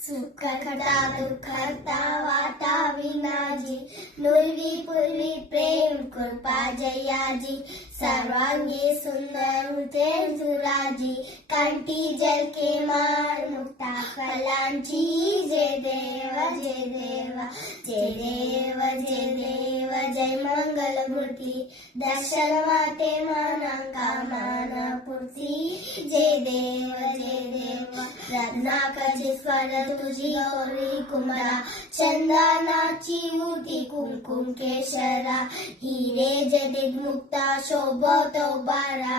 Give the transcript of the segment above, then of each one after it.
सुख करता दुःख करता वाटा विनाजी, नुरवी पूर्वी प्रेम कृपा जयाजी, सर्वांगी सुंदर होते सुराजी, कंठी जलके मान मुक्ता फलांची, जय देव जय देव जय देव जय देव जय मंगल मूर्ती, दर्शन माते माना कामना पूर्ती, जय देव जय देव रत्नाकरची स्वर तुझी गौरी कुमारा, चंदनाची मूर्ती कुंकुम केशरा, हिरे जडित मुक्ता शोभतो बारा,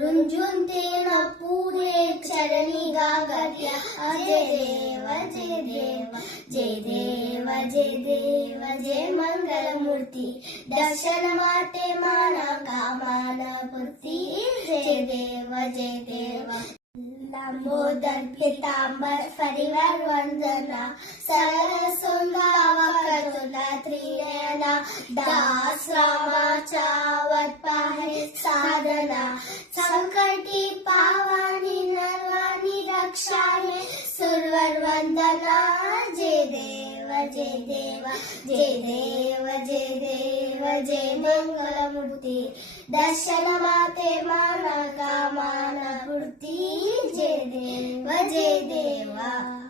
रुंजून तेन पुरे चरणी गागत्या, जय देव जय देव जय देव जय देव जय मंगल मूर्ती, दर्शन माते माना कामना पूर्ती, जय देव जय देव लंबोदर पीतांबर परिवार वंदना, सरळ सुंदर त्रिनयना, दास रामाच्या वट पाहे साधना, संकटी पावानी नरवानी रक्षाने, सुरवर वंदना, जय देव जय देव जय देव जय देव जय मंगल मूर्ती, दर्शन माते माना कामना पूर्ती, जय देव जय देवा।